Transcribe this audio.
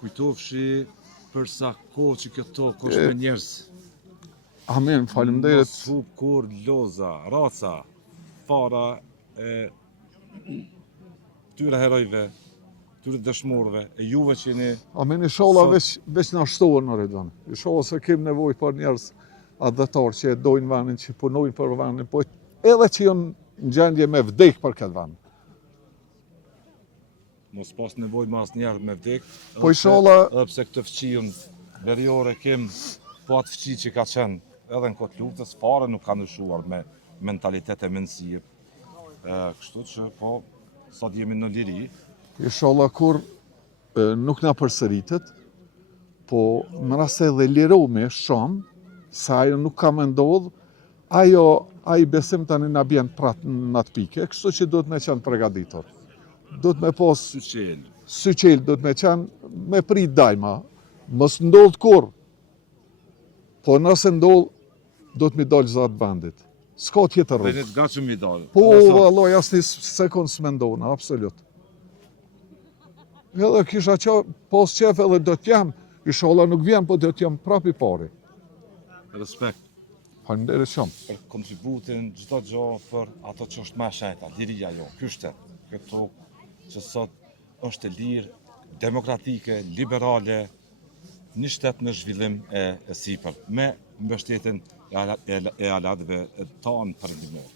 kujtofshi për sa kohë që kjo tokë është me njerëz. Amin, faleminderit. Mos hub kur loza, raca, fara e këtyre herojve, këtyre dëshmorëve, e juve që jeni. Amin, inshallah veç na shtohen në Redon. Inshallah se kem nevojë për njerëz adhëtar që dojnë vendin, që punojnë për vendin, po edhe që janë në gjendje me vdek për këtë vend. Mos pas nevojë mas njerë me vdek. Po inshallah, edhe pse këtë fëqiun veriore kem, po atë fëqi që ka qenë edhe në këtë luftës, fare nuk ka ndryshuar me mentalitet e mendësie. Kështu që po sot jemi në liri. Inshallah kur nuk na përsëritet, po në rast se dhe lirohemi shumë, se ajo nuk ka me ndodhë, ai besim tani na bjen prapë në atë pike, kështu që duhet me qenë përgatitur. Duhet me pas syqel, duhet me qenë me prit dajma, mos ndodh kur. Po nëse ndodh, duhet mi dalë zatë bandit. S'ka tjetër rrugë. Dhe të gatshëm i dalë. Po, vallai, asnjë sekond s'mendona, absolut. Edhe kisha pas qef edhe do t'jam, inshallah nuk vjen, po do t'jam prapë i pari. Respekt. Faleminderit shumë. Për kontributin, çdo gjë për ato që është më e shenjta, liria jo, ky shtet, këtu që sot është e lirë, demokratike, liberale, një shtet në zhvillim e sipër, me mbështetjen e alatëve tanë përndimore.